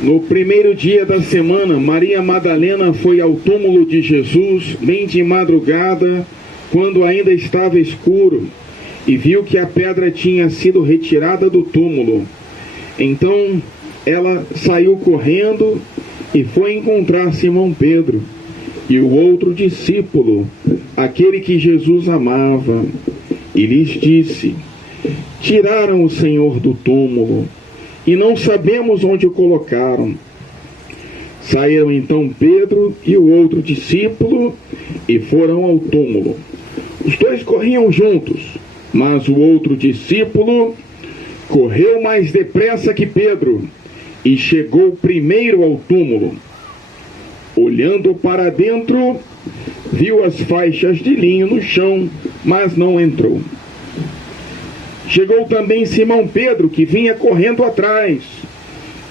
No primeiro dia da semana, Maria Madalena foi ao túmulo de Jesus, bem de madrugada, quando ainda estava escuro, e viu que a pedra tinha sido retirada do túmulo. Então ela saiu correndo e foi encontrar Simão Pedro e o outro discípulo, aquele que Jesus amava, e lhes disse: tiraram o Senhor do túmulo e não sabemos onde o colocaram. Saíram então Pedro e o outro discípulo e foram ao túmulo. Os dois corriam juntos, mas o outro discípulo correu mais depressa que Pedro e chegou primeiro ao túmulo. Olhando para dentro, viu as faixas de linho no chão, mas não entrou. Chegou também Simão Pedro, que vinha correndo atrás,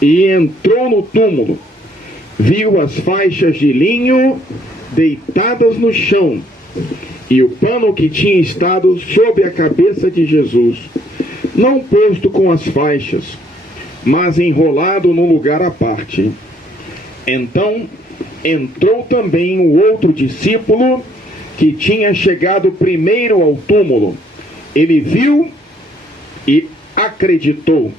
e entrou no túmulo. Viu as faixas de linho deitadas no chão, e o pano que tinha estado sob a cabeça de Jesus, não posto com as faixas, mas enrolado num lugar à parte. Então entrou também o outro discípulo, que tinha chegado primeiro ao túmulo. Ele viu e acreditou.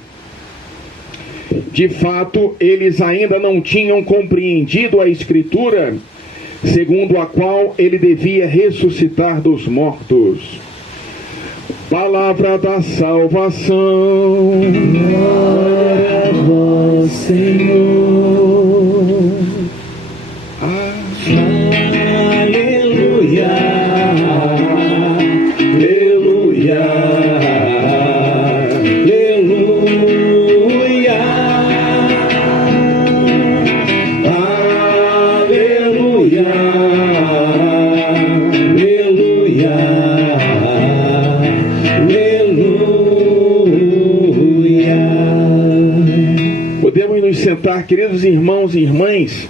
De fato, eles ainda não tinham compreendido a Escritura, segundo a qual ele devia ressuscitar dos mortos. Palavra da salvação. Glória a vós, Senhor. Aleluia. Aleluia. Podemos nos sentar, queridos irmãos e irmãs.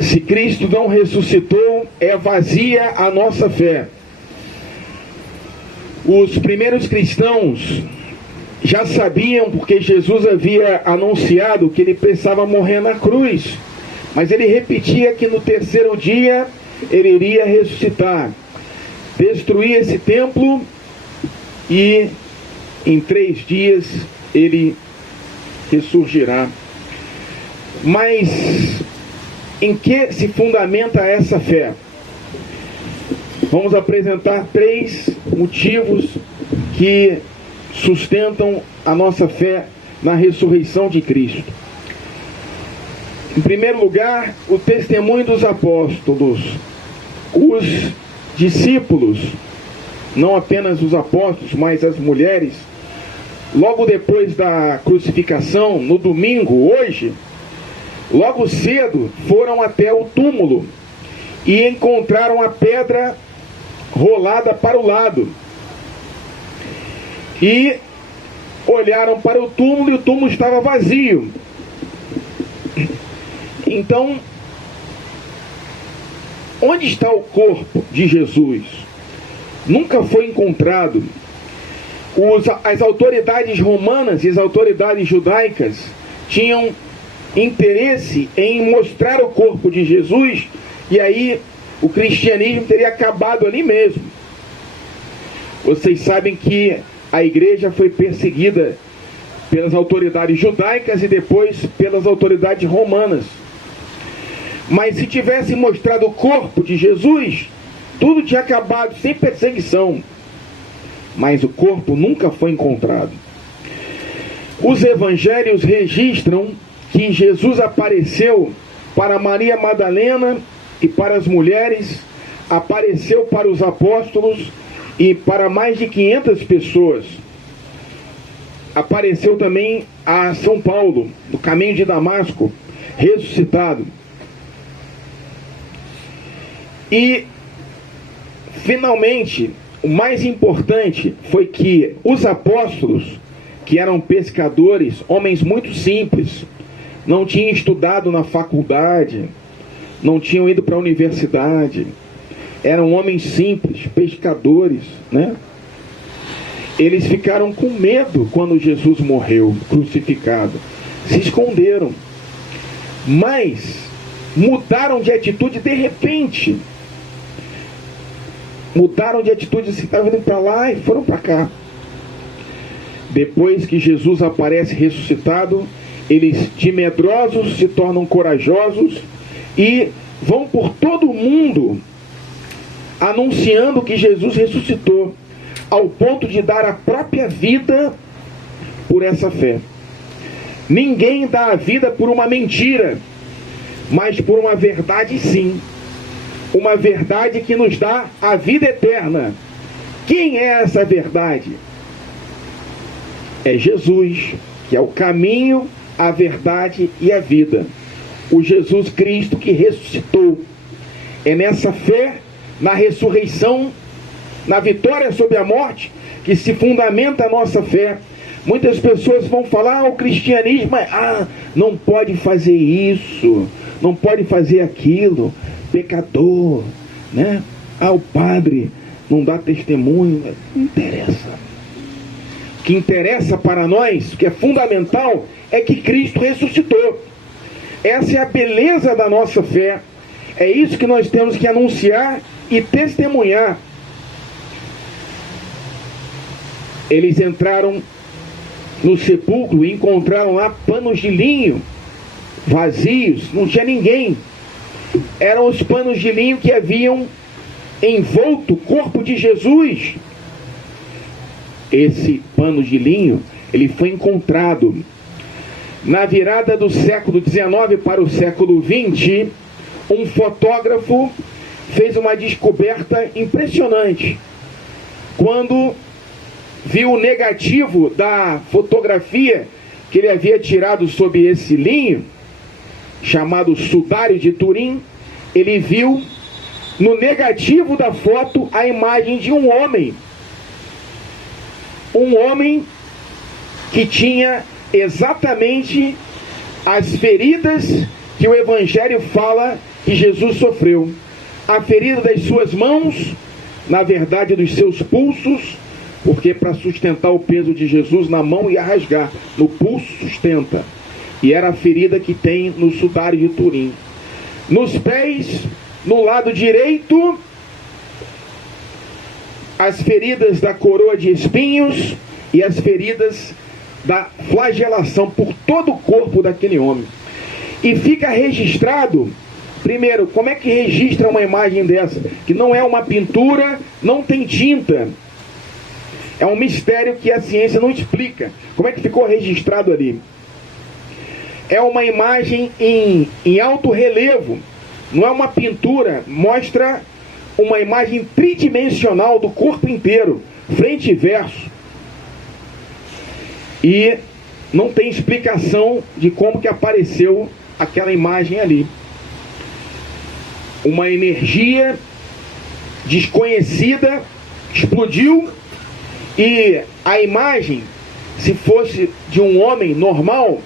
Se Cristo não ressuscitou, é vazia a nossa fé. Os primeiros cristãos já sabiam, porque Jesus havia anunciado que ele precisava morrer na cruz, mas ele repetia que no terceiro dia ele iria ressuscitar, destruir esse templo, e em 3 dias ele ressurgirá. Mas em que se fundamenta essa fé? Vamos apresentar 3 motivos que sustentam a nossa fé na ressurreição de Cristo. Em primeiro lugar, o testemunho dos apóstolos. Os discípulos, não apenas os apóstolos, mas as mulheres, logo depois da crucificação, no domingo, hoje, logo cedo foram até o túmulo e encontraram a pedra rolada para o lado. E olharam para o túmulo e o túmulo estava vazio. Então, onde está o corpo de Jesus? Nunca foi encontrado. As autoridades romanas e as autoridades judaicas tinham interesse em mostrar o corpo de Jesus, e aí o cristianismo teria acabado ali mesmo. Vocês sabem que a igreja foi perseguida pelas autoridades judaicas e depois pelas autoridades romanas. Mas se tivesse mostrado o corpo de Jesus, tudo tinha acabado, sem perseguição. Mas o corpo nunca foi encontrado. Os evangelhos registram que Jesus apareceu para Maria Madalena e para as mulheres, apareceu para os apóstolos e para mais de 500 pessoas. Apareceu também a São Paulo, no caminho de Damasco, ressuscitado. E, finalmente, o mais importante foi que os apóstolos, que eram pescadores, homens muito simples, não tinham estudado na faculdade, não tinham ido para a universidade, eram homens simples, pescadores, né? Eles ficaram com medo quando Jesus morreu, crucificado. Se esconderam. Mas mudaram de atitude de repente. Mudaram de atitude, se estavam indo para lá e foram para cá. Depois que Jesus aparece ressuscitado, eles de medrosos se tornam corajosos e vão por todo o mundo anunciando que Jesus ressuscitou, ao ponto de dar a própria vida por essa fé. Ninguém dá a vida por uma mentira, mas por uma verdade sim. Uma verdade que nos dá a vida eterna. Quem é essa verdade? É Jesus, que é o caminho, a verdade e a vida. O Jesus Cristo que ressuscitou. É nessa fé, na ressurreição, na vitória sobre a morte, que se fundamenta a nossa fé. Muitas pessoas vão falar, o cristianismo, não pode fazer isso, não pode fazer aquilo, pecador, né? O padre não dá testemunho, não interessa. O que interessa para nós, o que é fundamental, é que Cristo ressuscitou. Essa é a beleza da nossa fé. É isso que nós temos que anunciar e testemunhar. Eles entraram no sepulcro e encontraram lá panos de linho vazios, não tinha ninguém. Eram os panos de linho que haviam envolto o corpo de Jesus. Esse pano de linho, ele foi encontrado na virada do século XIX para o século XX. Um fotógrafo fez uma descoberta impressionante quando viu o negativo da fotografia que ele havia tirado sobre esse linho, chamado Sudário de Turim. Ele viu no negativo da foto a imagem de um homem. Um homem que tinha exatamente as feridas que o Evangelho fala que Jesus sofreu. A ferida das suas mãos, na verdade dos seus pulsos, porque para sustentar o peso de Jesus na mão ia rasgar, no pulso sustenta. E era a ferida que tem no Sudário de Turim. Nos pés, no lado direito, as feridas da coroa de espinhos e as feridas da flagelação por todo o corpo daquele homem. E fica registrado, primeiro, como é que registra uma imagem dessa? Que não é uma pintura, não tem tinta. É um mistério que a ciência não explica. Como é que ficou registrado ali? É uma imagem em alto relevo. Não é uma pintura. Mostra uma imagem tridimensional do corpo inteiro, frente e verso. E não tem explicação de como que apareceu aquela imagem ali. Uma energia desconhecida explodiu. E a imagem, se fosse de um homem normal,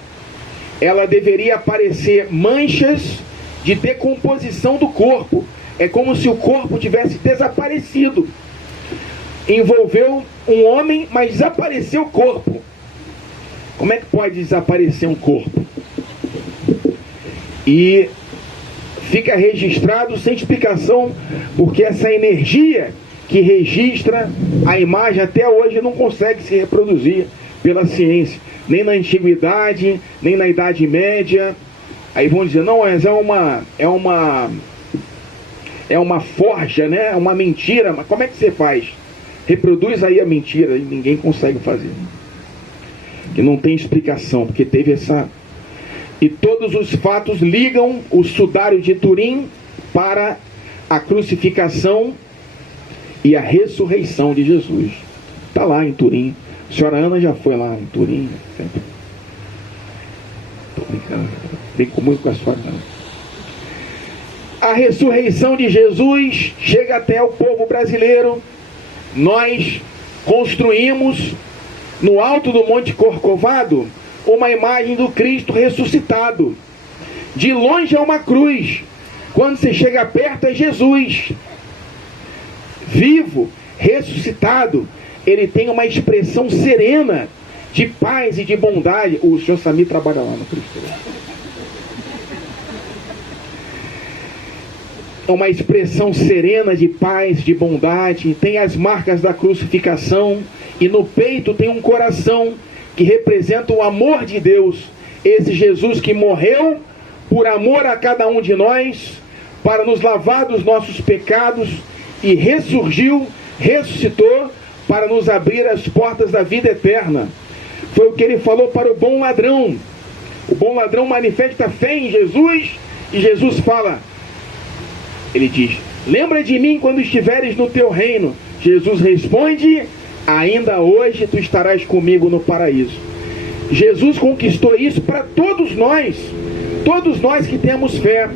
ela deveria aparecer manchas de decomposição do corpo. É como se o corpo tivesse desaparecido. Envolveu um homem, mas desapareceu o corpo. Como é que pode desaparecer um corpo? E fica registrado sem explicação, porque essa energia que registra a imagem até hoje não consegue se reproduzir pela ciência, nem na antiguidade, nem na Idade Média. Aí vão dizer, não, mas é uma forja, né? É uma mentira. Mas como é que você faz? Reproduz aí a mentira e ninguém consegue fazer. Que não tem explicação, porque teve essa... E todos os fatos ligam o Sudário de Turim para a crucificação e a ressurreição de Jesus. Está lá em Turim. A senhora Ana já foi lá em Turim. Estou brincando. Brinco muito com a senhora Ana. A ressurreição de Jesus chega até o povo brasileiro. Nós construímos no alto do Monte Corcovado uma imagem do Cristo ressuscitado. De longe é uma cruz. Quando você chega perto é Jesus. Vivo, ressuscitado. ele tem uma expressão serena de paz e de bondade. O senhor Samir trabalha lá no Cristo. Uma expressão serena de paz, de bondade, tem as marcas da crucificação, e no peito tem um coração que representa o amor de Deus. Esse Jesus que morreu por amor a cada um de nós, para nos lavar dos nossos pecados, e ressurgiu, ressuscitou, para nos abrir as portas da vida eterna. Foi o que ele falou para o bom ladrão. O bom ladrão manifesta fé em Jesus, e Jesus fala, ele diz, lembra de mim quando estiveres no teu reino. Jesus responde, ainda hoje tu estarás comigo no paraíso. Jesus conquistou isso para todos nós que temos fé.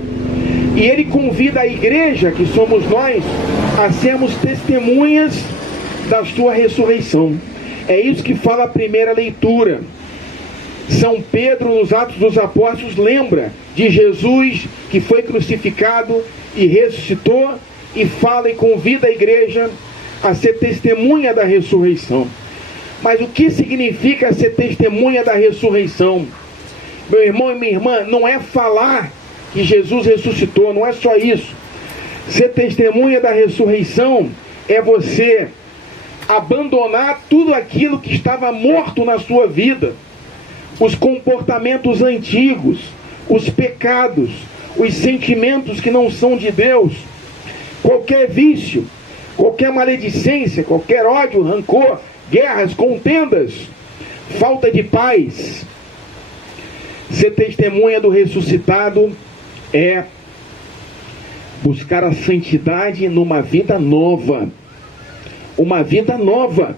E ele convida a igreja, que somos nós, a sermos testemunhas da sua ressurreição. É isso que fala a primeira leitura. São Pedro, nos Atos dos Apóstolos, lembra de Jesus que foi crucificado e ressuscitou, e fala e convida a igreja a ser testemunha da ressurreição. Mas o que significa ser testemunha da ressurreição? Meu irmão e minha irmã, não é falar que Jesus ressuscitou, não é só isso. Ser testemunha da ressurreição é você abandonar tudo aquilo que estava morto na sua vida, os comportamentos antigos, os pecados, os sentimentos que não são de Deus, qualquer vício, qualquer maledicência, qualquer ódio, rancor, guerras, contendas, falta de paz. Ser testemunha do ressuscitado é buscar a santidade numa vida nova. Uma vida nova.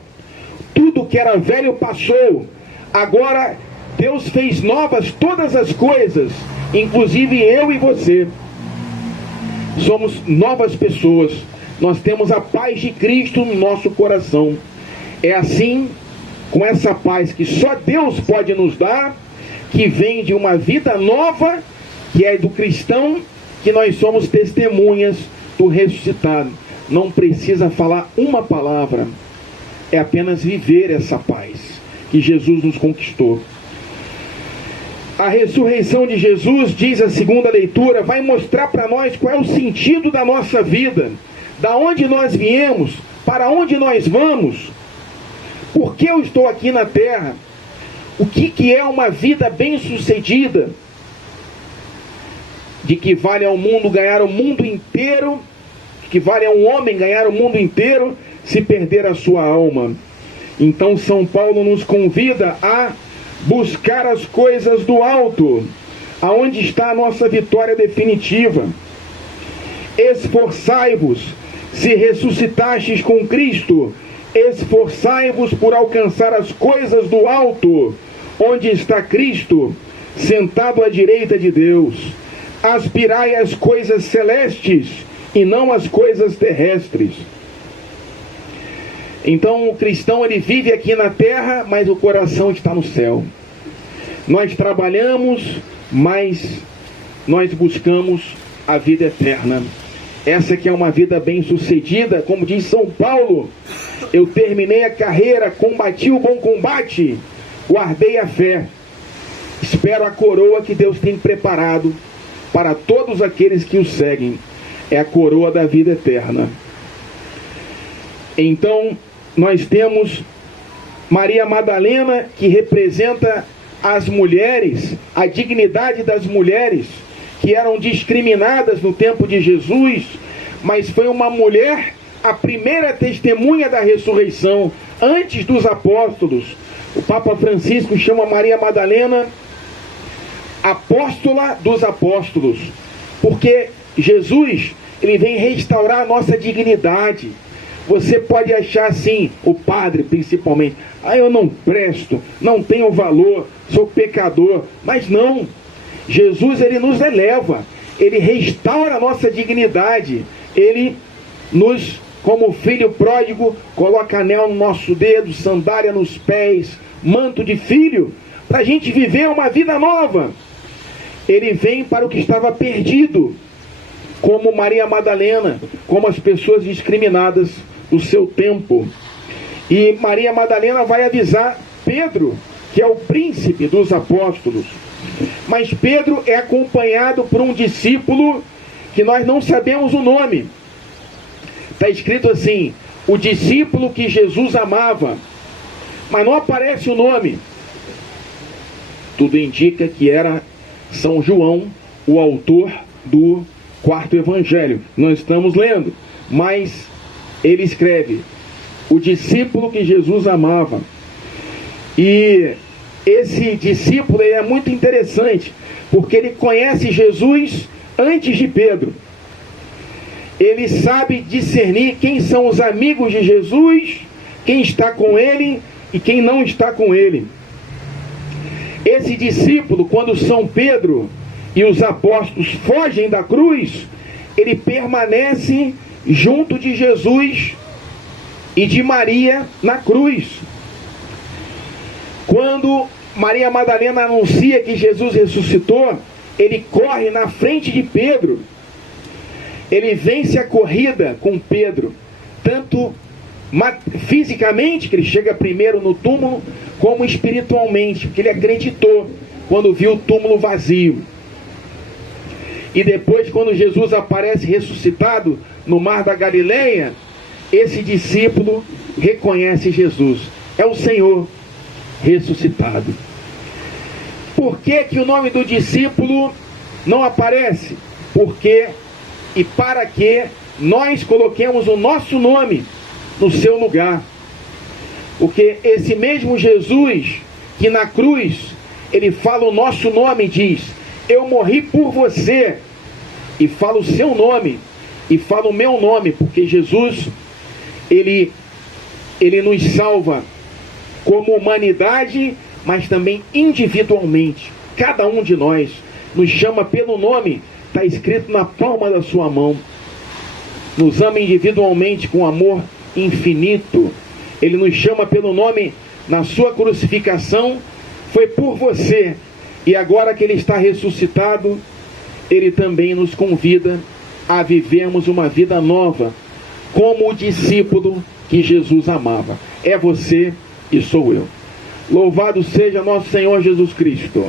Tudo que era velho passou. Agora Deus fez novas todas as coisas, inclusive eu e você. Somos novas pessoas. Nós temos a paz de Cristo no nosso coração. É assim, com essa paz que só Deus pode nos dar, que vem de uma vida nova, que é do cristão, que nós somos testemunhas do ressuscitado. Não precisa falar uma palavra, é apenas viver essa paz que Jesus nos conquistou. A ressurreição de Jesus, diz a segunda leitura, vai mostrar para nós qual é o sentido da nossa vida, da onde nós viemos, para onde nós vamos, por que eu estou aqui na terra, o que é uma vida bem-sucedida, de que vale ao mundo ganhar o mundo inteiro, que vale a um homem ganhar o mundo inteiro se perder a sua alma. Então São Paulo nos convida a buscar as coisas do alto, aonde está a nossa vitória definitiva. Esforçai-vos, se ressuscitastes com Cristo, esforçai-vos por alcançar as coisas do alto, onde está Cristo, sentado à direita de Deus. Aspirai às coisas celestes e não às coisas terrestres. Então o cristão, ele vive aqui na terra, mas o coração está no céu. Nós trabalhamos, mas nós buscamos a vida eterna. Essa que é uma vida bem-sucedida, como diz São Paulo, eu terminei a carreira, combati o bom combate, guardei a fé, espero a coroa que Deus tem preparado para todos aqueles que o seguem. É a coroa da vida eterna. Então nós temos Maria Madalena, que representa as mulheres, a dignidade das mulheres, que eram discriminadas no tempo de Jesus, mas foi uma mulher, a primeira testemunha da ressurreição, antes dos apóstolos. O Papa Francisco chama Maria Madalena apóstola dos apóstolos, porque Jesus, ele vem restaurar a nossa dignidade. Você pode achar assim, o padre principalmente, eu não presto, não tenho valor, sou pecador, mas não. Jesus, ele nos eleva, ele restaura a nossa dignidade, ele nos, como filho pródigo, coloca anel no nosso dedo, sandália nos pés, manto de filho, para a gente viver uma vida nova. Ele vem para o que estava perdido, como Maria Madalena, como as pessoas discriminadas do seu tempo. E Maria Madalena vai avisar Pedro, que é o príncipe dos apóstolos. Mas Pedro é acompanhado por um discípulo que nós não sabemos o nome. Está escrito assim: o discípulo que Jesus amava, mas não aparece o nome. Tudo indica que era São João, o autor do 4º evangelho. Nós estamos lendo, mas ele escreve: o discípulo que Jesus amava. E esse discípulo, ele é muito interessante, porque ele conhece Jesus antes de Pedro. Ele sabe discernir quem são os amigos de Jesus, quem está com ele e quem não está com ele. Esse discípulo, quando São Pedro e os apóstolos fogem da cruz, ele permanece junto de Jesus e de Maria na cruz. Quando Maria Madalena anuncia que Jesus ressuscitou, ele corre na frente de Pedro. Ele vence a corrida com Pedro, tanto fisicamente, que ele chega primeiro no túmulo, como espiritualmente, porque ele acreditou quando viu o túmulo vazio. E depois, quando Jesus aparece ressuscitado no mar da Galileia, esse discípulo reconhece Jesus. É o Senhor ressuscitado. Por que o nome do discípulo não aparece? Porque e para que nós coloquemos o nosso nome no seu lugar. Porque esse mesmo Jesus, que na cruz, ele fala o nosso nome e diz: eu morri por você, e fala o seu nome, e fala o meu nome, porque Jesus, ele nos salva como humanidade, mas também individualmente. Cada um de nós nos chama pelo nome, está escrito na palma da sua mão. Nos ama individualmente com amor infinito. Ele nos chama pelo nome na sua crucificação. Foi por você. E agora que ele está ressuscitado, ele também nos convida a vivermos uma vida nova, como o discípulo que Jesus amava. É você e sou eu. Louvado seja nosso Senhor Jesus Cristo.